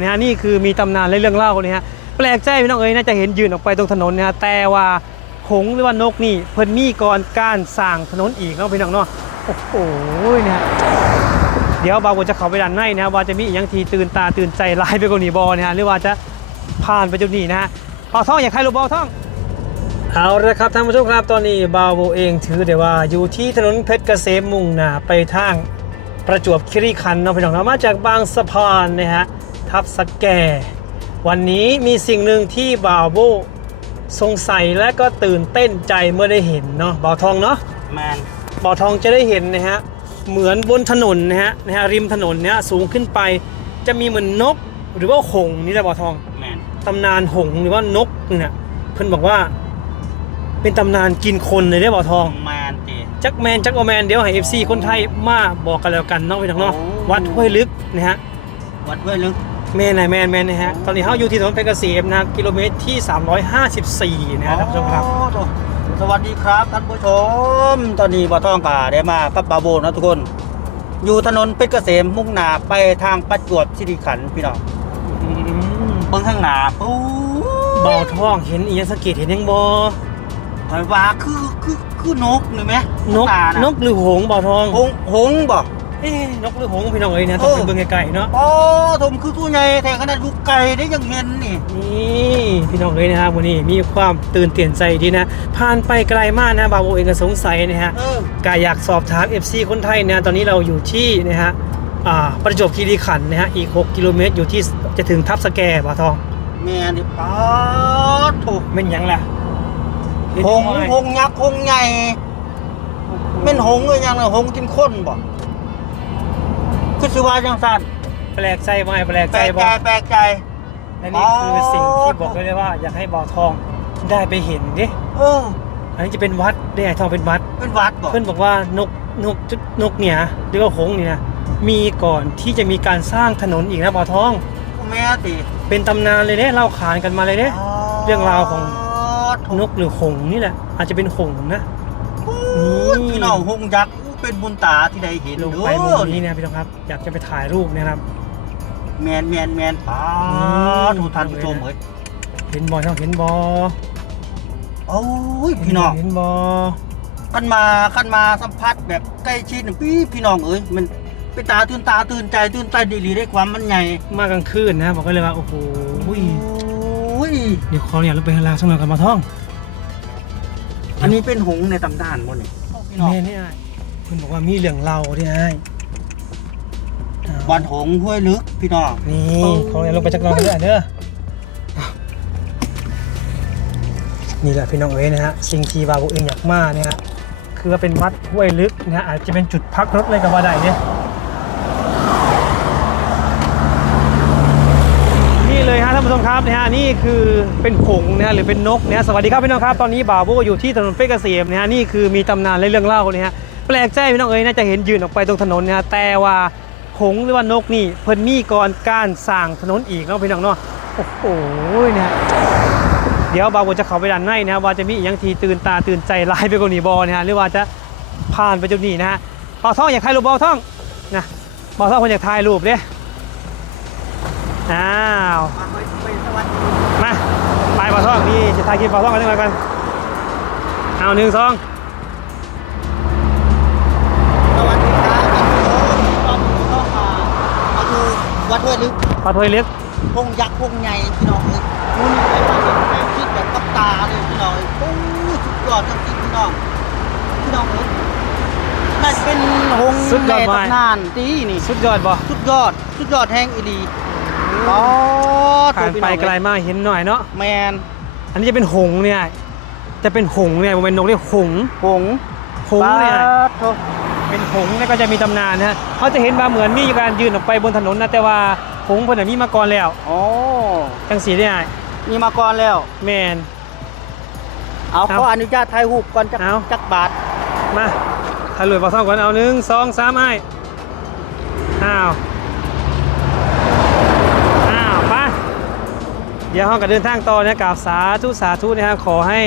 นะฮะนี่คือมีตำนานและเรื่องเล่าเนี่ยฮะแปลกใจพี่น้องเอ้ยน่าจะเห็นยืนออกไปตรงถนนนะฮะแต่ว่าหงหรือว่านกนี่เพิ่นมีก่อนการสร้างถนนอีกเนาะพี่น้องเนาะโอ้โหนะฮะเดี๋ยวบาวจะเข้าไปด้านในนะฮะว่าจะมีอหย่างทีตื่นตาตื่นใจหลายไปกว่านี้บอนะฮะหรือว่าจะผ่านไปจุดนี้นะฮะเบาท่องอยากใครรู้เบาท่องเอาละครับท่านผู้ชมครับตอนนี้บาวโบเองถือได้ว่าอยู่ที่ถนนเพชรเกษมมุ่งหน้าไปทางประจวบคีรีขันธ์เนาะพี่น้องเนาะมาจากบางสะพานนะฮะ ทับสแก วันนี้มีสิ่งหนึ่งที่บาวโบสงสัยและก็ตื่นเต้นใจเมื่อได้เห็นเนาะบ่าวทองเนาะแมนบ่าวทองจะได้เห็นนะฮะเหมือนบนถนนนะฮะนะฮะริมถนนเนี่ยสูงขึ้นไป จะมีเหมือนนกหรือว่าหงส์นี่แหละบ่าวทองแมนตำนานหงส์หรือว่านกเนี่ยเพิ่นบอกว่า เป็นตำนานกินคนเลยได้บ่าวทองแมนเจจักแมนจักโอแมนเดี๋ยวให้ FC คนไทยมาบอกกันแล้วกันเนาะพี่น้องเนาะโอ้วัดห้วยลึกนะฮะวัดห้วยลึก แมนไหนแมนแมนนะฮะ ตอนนี้เขาอยู่ที่ถนนเพชรเกษมนะกิโลเมตรที่ 354 นะฮะท่านผู้ชมครับ โอ้โหสวัสดีครับท่านผู้ชม ตอนนี้บ่อทองกาได้มากับบาโบนะทุกคน อยู่ถนนเพชรเกษมมุ่งหน้าไปทางประจวบคีรีขันธ์พี่น้องอืมเบิ่งข้างหน้าปู๊เบาท้องเห็นอียงสะเกิดเห็นยังบ่หอยว่าคือคือคือนกนี่ไหมนกข้างหานกหรือหงส์เบาทองหงหงบ่ เอ๊ะนกหรือหงส์พี่น้องเอ้ยนะต้องเอไปอเบิ่งไกลๆเนาะโอ้ทมคือตัวใหญ่แต่ขนาดลูกไก่ได้ยังเห็นนี่ นี่พี่น้องเอ้ยนะครับวันนี้มีความตื่นเต้นใจดีนะ ผ่านไปไกลมากนะบาวโบเองก็สงสัยนะฮะเออกายอยากสอบถาม FC คนไทยนะตอนนี้เราอยู่ที่นะฮะอ่าประจวบคีรีขันธ์นะฮะอีก 6 กิโลเมตรอยู่ที่จะถึงทับสแกบ่าทองแม่นี่ป๊าดโถูกเป็นหยังล่ะหงหงยักษ์หงใหญ่เป็นหงเลยยังเลยหงกินข้นบ่ คือสิว่าจังสันแปลกใจไหมแปลกแปใจลกบ่ใจแปลกใจ และนี่คือสิ่งที่บอกไว้เลยว่า อยากให้บ่อทองได้ไปเห็นดิเออ อันนี้จะเป็นวัดได้ไอ้ทองเป็นวัด เป็นวัดบ่เพื่อนบอกว่านกนกนกเนี่ยหรือว่าหงส์เนี่ยนะมีก่อนที่จะมีการสร้างถนนอีกนะบ่อทอง แม่ติเป็นตำนานเลยเนี่ยเล่าขานกันมาเลยเนี่ย เรื่องราวของ นนกหรือหงส์นี่แหละอาจจะเป็นหงส์นะนี่พี่น้องหงยักษ์อู้ เป็นบุญตาที่ได้เห็นลงเด้อไปมุมนี้นะพี่น้องครับ อยากจะไปถ่ายรูปนะครับ แมนแมนแมนป๊าดทุกท่านผู้ชมเอ้ยเห็นบอช่องเห็นบอโอ้ยพี่น้องเห็นบอขันมาขันมาสัมผัสแบบใกล้ชิดน่ะพี่พี่น้องเอ้ยมันเป็นตาตื่นตาตื่นใจตื่นใจดีหลีได้ความมันใหญ่มากลางคืนนะบอกก็เลยว่าโอ้โหโอ้ยเดี๋ยวขอเนี่ยเราไปฮาลาสงหน่อยกันมาท่อง อันนี้เป็นหงส์ในตำนานบ่นี่พี่น้องแม่นี่ไอ้คุณบอกว่ามีเรื่องเล่าที่ไอ้อ้าววันหงส์ห้วยลึกพี่น้อง นี่ขอเนี่ยลงไปจักรนอนกันด้วยเด้ออ้าวนี่แหละพี่น้องเอ๋ยนะฮะสิ่งที่บาบุเองอยากมาเนี่ยฮะคือว่าเป็นวัดห้วยลึกนะฮะอาจจะเป็นจุดพักรถอะไรกับว่าใดเนี่ยนี่เลยฮะท่านผู้ชมครับนะฮะนี่คือเป็นผงนะฮะหรือเป็นนกนะฮะสวัสดีครับพี่น้องครับตอนนี้บ่าวโบอยู่ที่ถนนเพชรเกษมนะฮะนี่คือมีตำนานและเรื่องเล่าเนี่ยฮะ แปลกใจพี่น้องเอ๋ยน่าจะเห็นยืนออกไปตรงถนนนะแต่ว่าหงหรือว่านกนี่เพิ่นมีก่อนการสร้างถนนอีกเนาะพี่น้องเนาะโอ้โหนะเดี๋ยวบ่าวโบจะเข้าไปด้านในนะว่าจะมีอย่างทีตื่นตาตื่นใจลายไปกว่านี้บอนะฮะหรือว่าจะผ่านไปจุดนี้นะฮะบาวท่องอยากถ่ายรูปบาวท่องนะบาวท่องคนอยากถ่ายรูปเด้อ้าวมาไปไปสวัสดีมาท่องนี่จะทายกินปลาท่องกันได้ไหมกันเอาหนึ่งสอง วัดห้วยลึกปลาถ้วยเล็กพงยักษ์พงใหญ่พี่น้องเอ้ยนู่นไปมาเห็นแม่คิดแบบกับตาเลยพี่น้องเอ้ยโอ้ยสุดยอดจริงๆพี่น้องพี่น้องเอ้ยน่าจะเป็นหงส์ในตำนานตีนี่สุดยอดบ่สุดยอดสุดยอดแห่งอีดีอ๋อผ่านไปไกลมากเห็นหน่อยเนาะแมนอันนี้จะเป็นหงส์เนี่ยจะเป็นหงส์เนี่ยมันเป็นนกเรียกหงส์หงส์หงส์เนี่ย ปาดโถ่ เป็นหงส์เนี่ยก็จะมีตำนานนะฮะเขาจะเห็นว่าเหมือนมีการยืนออกไปบนถนนนะแต่ว่าหงส์เพิ่นนะมีมาก่อนแล้วอ๋อจังสีเนี่ยมีมาก่อนแล้วแมน เอาเอา ขออนุญาตถ่ายรูปก่อนจักเอา จักบาทมาถ่ายรูปปลาท่องก่อนเอาหนึ่งสองสามไอ้อ้าว อ้าวไปเดี๋ยวเราก็เดินทางต่อนะกับสาธุสาธุนะฮะขอให้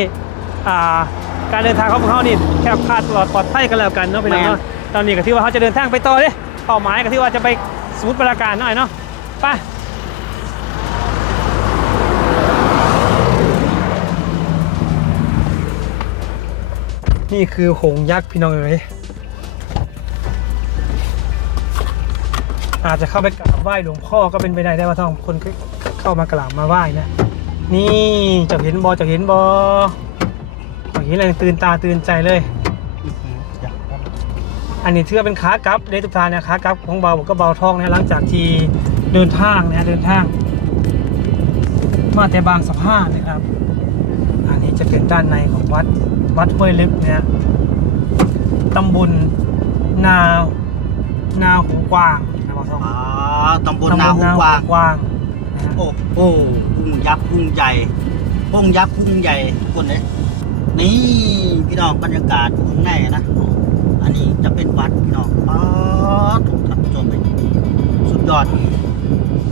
อ่า การเดินทางของเขานี่แค่คาดปลอดปลอดภัยกันแล้วกันเนาะพี่น้องเนาะตอนนี้ก็ที่ว่าเขาจะเดินทางไปต่อเด้เป้าหมายก็ที่ว่าจะไปสมุทรปราการหน่อยเนาะไปนี่คือหงยักษ์พี่น้องเลยอาจจะเข้าไปกราบไหว้หลวงพ่อก็เป็นไปได้ได้ว่าท่องคนเข้ามากราบมาไหว้นะ นี่จะเห็นบอจะเห็นบอ อะไรตื่นตาตื่นใจเลย อันนี้ถือว่าเป็นขากลับเดทุกทานนะขากลับของเบาก็เบาทองนะหลังจากที่เดินทางนะเดินทาง มาแต่บางสะพานนะครับ อันนี้จะเป็นด้านในของวัดวัดห้วยลึกนะฮะตำบลนานาหูกวางนะเบาทองอ๋อตำบลนาหูกวางกวางนะฮะโอ้โหพุ่งยักษ์พุ่งใหญ่พุ่งยักษ์พุ่งใหญ่ทุกคนเลย นี่พี่น้องบรรยากาศข้างในนะ อันนี้จะเป็นวัดพี่น้องป๊าดถูกท่านผู้ชมเลยสุดยอด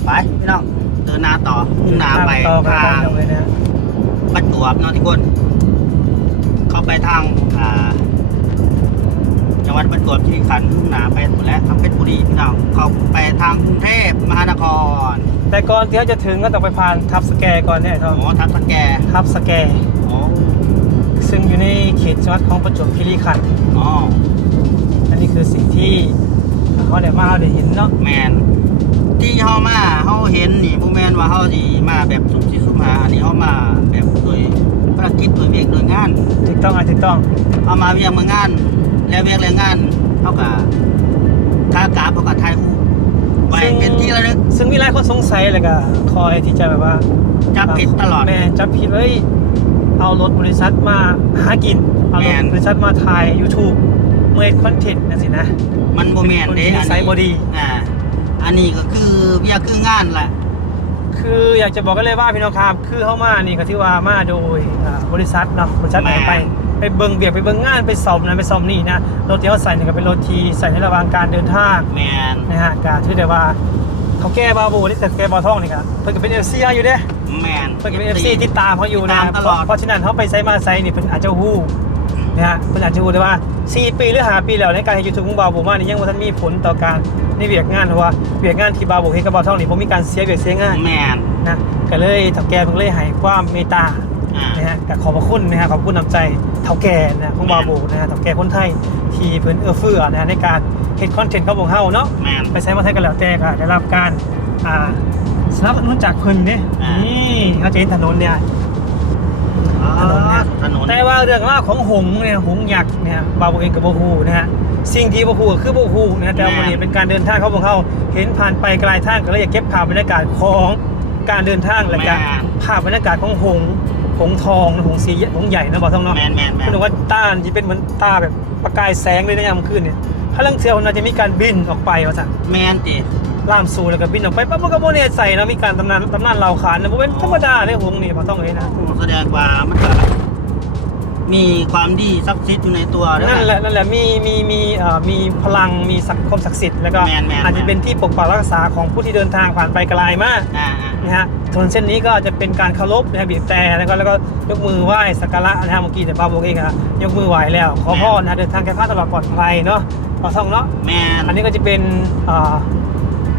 ไปพี่น้องเดินหน้าต่อมุ่งหน้าไปต่อกันทางต่อเลยนะฮะประจวบเนาะทุกคน เข้าไปทางอ่าจังหวัดประจวบที่ขันธ์มุ่งหน้าไปหมดแล้วทางเพชรบุรีพี่น้องเข้าไปทางกรุงเทพมหานคร แต่ก่อนที่เขาจะถึงก็ต้องไปผ่านทับสแกก่อนเนี่ยไอ้ทองโอ้ทับสแกทับสแกโอ้ ซึ่งอยู่ในเขตจังหวัดของประจวบคีรีขันธ์อ๋ออันนี้คือสิ่งที่เขาเดี๋ยวมาเขาเดี๋ยวเห็นเนาะแมนที่เฮามาเฮาเห็นนี่บ่แม่นว่าเฮาสิมาแบบสุ่มสี่สุ่มหาอันนี้เฮามาแบบโดยภารกิจโดยเวียกโดยงานถูกต้องอะถูกต้องเฮามาเวียกมางาน แล้วเวียกแล้วงานเฮาก็กากาเฮาก็ถ่ายรูปไว้เป็นที่ระลึกซึ่งมีหลายคนสงสัยเลยก็คอยที่จะแบบว่าจับผิดตลอดแม่จับผิดเฮ้ย เอารถบริษัทมาหากิน เอารแม่ถนบริษัทมาถ่าย YouTube เมื่อคอนเทนต์นั่นสินะ มันบ่แม่นเด้เป็นคนที่อันนิสัยบ่ดีอ่าอันนี้ก็คือเวียกคืองานแหละคืออยากจะบอกกันเลยว่าพี่น้องครับ คือเข้ามานี่ก็ที่ว่ามาโดยอ่าบริษัทเนาะบริษัทไหนไปไปเบิ่งเบียกไปเบิ่งงานไปซ่อมนะไปซ่อมนี่นะรถที่เขาใส่เนี่ยก็เป็นรถที่ใส่ในระหว่างการเดินทางแม่นนะฮะการที่ได้ว่า เขาแก้บาบูนี่แต่แก้บาท่องนี่ครับเพิ่นก็เป็นเอฟซีอยู่เด้แม่นเพิ่นก็เป็นเอฟซีที่ตามเขาอยู่นะติดตามตลอด เพราะฉะนั้นเขาไปไซมาไซนี่เพิ่นอาจจะฮู้นะฮะเพิ่นอาจจะฮู้ได้ว่า 4 ปีหรือ5ปีแล้วในการเฮ็ดยูทูบของบาบูมานี่ยังบ่ทันมีผลต่อการในเวียกงานเพราะว่าเวียกงานที่บาบูเฮ็ดกับบาท่องนี่บ่มีการเสียเวียกเสียงานแม่นนะก็เลยเฒ่าแก่เพิ่นเลยให้ความเมตตา อ่า นะฮะก็ขอบพระคุณนะฮะขอบคุณน้ำใจเฒ่าแก่นะของบาบูนะฮะเฒ่าแก่คนไทยที่เพิ่นเอื้อเฟื้อนะฮะในการเฮ็ดคอนเทนต์ของพวกเฮาเนาะ แม่นไปใช้มาใช้กันแล้วแต่ก็ได้รับการอ่าสนับสนุนจากเพิ่นเนี่ยอ่านี่ นี่เขาจะเห็นถนนเนี่ย ถนนเนี่ยถนนแต่ว่าเรื่องราวของหงส์เนี่ยหงส์ยักษ์เนี่ยบาวบอกเองกับโบฮูนะฮะสิ่งที่โบฮูก็คือโบฮูนะฮะแต่วันนี้เป็นการเดินทางเขาของเขาเห็นผ่านไปไกลทางก็เลยอยากเก็บภาพบรรยากาศของการเดินทางและการภาพบรรยากาศของหงส์ หงส์ทองนะหงส์สีหงส์ใหญ่นะบอกท้องเนาะแม่นแม่นแม่คืนอว่าต้านที่เป็นเหมือนตาแบบประกายแสงเลยในยามคืนเนี่ยถ้าเรื่องเที่ยวน่าจะมีการบินออกไปว่าสั่นแม่นติล่ามสู่แล้วก็บินออกไปปั๊บมันก็โมเนใส่นะมีการตำนานตำนานเราขานนะบ่เป็นธรรมดาเลยหงส์นี่พอต้องเลยนะแสดงว่ามันก็มีความดีศักดิ์สิทธิ์อยู่ในตัวด้วยนั่นแหละนั่นแหละมีมีมีเอ่อมีพลังมีสักความศักดิ์สิทธิ์แล้วก็แม่นแม่นอาจจะเป็นที่ปกปักรักษาของผู้ที่เดินทางผ่านไปไกลมากอ่าอ่า นะฮะถนนเส้นนี้ก็จะเป็นการเคารพนะฮะบีบแต่แล้วก็แล้วก็ยกมือไหว้สักการะนะฮะเมื่อกี้แต่ป้าบอกเองอะยกมือไหว้แล้ว ขอพรนะฮะเดินทางแคล้วคลาดตลอดปลอดภัยเนาะขอท่องเนาะแม่นอันนี้ก็จะเป็นอ่า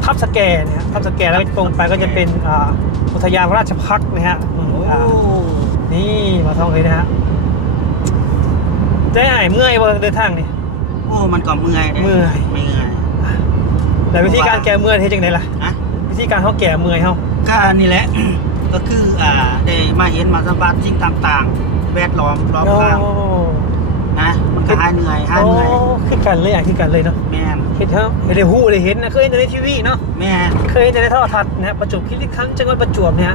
ทับสแกนเนี่ยทับสแกนแล้วตรงไปก็จะเป็นอ่าอุทยานราชพักษ์นะฮะอืมโอ้อ่านี่มาท่องเลยนะฮะได้หายเมื่อยบ่เดินทางนี่ โอ้ มันก็เมื่อยด้เมื่อยเมื่อยแต่วิธีการแก้เมื่อยเฮ็ดจังไดล่ะอะวิธีการเขาแก้เมื่อยเฮา ก็นี่แหละ ก็คืออ่าได้มาเห็นมาสัมผัสสิ่งต่างๆ แวดล้อมรอบโอ้ข้างนะ มันก็หายเหนื่อยหายโอ้เหนื่อยคือกันเลยอะคือกันเลยเนาะแม่นเฮ็ดเฮาเฮ็ดได้ฮู้ได้เห็นนะเคยเห็นแต่ในทีวีเนาะแม่นเคยเห็นแต่ในโทรทัศน์นะฮะประจวบคีรีขันธ์จังหวัดประจวบเนี่ย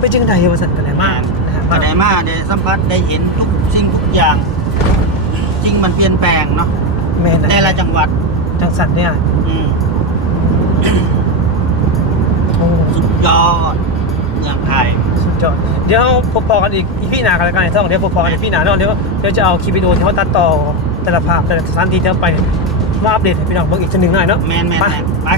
เป็นจังไดว่าซั่นกันแหละมากนะฮะก็ได้มาได้สัมผัสได้เห็นทุกสิ่งทุกอย่างจริงมันเปลี่ยนแปลงเนาะแม่นแต่ละจังหวัดจังสันเนี่ยอืมโอ้ สุดยอดเมืองไทย สุดยอดเดี๋ยวพบพอกันอีกอีพี่หนากันแล้วกันไอ้ท่องเดี๋ยวพบพอกันอีกพี่หนาเนาะเดี๋ยวเดี๋ยวจะเอาคลิปวิดีโอที่เขาตัดต่อแต่ละภาพแต่ละสถานที่ที่เราไปมาอัปเดตให้พี่น้องเบิ่งอีกทีหนึ่งหน่อยเนาะแมนแมนไป แมนไป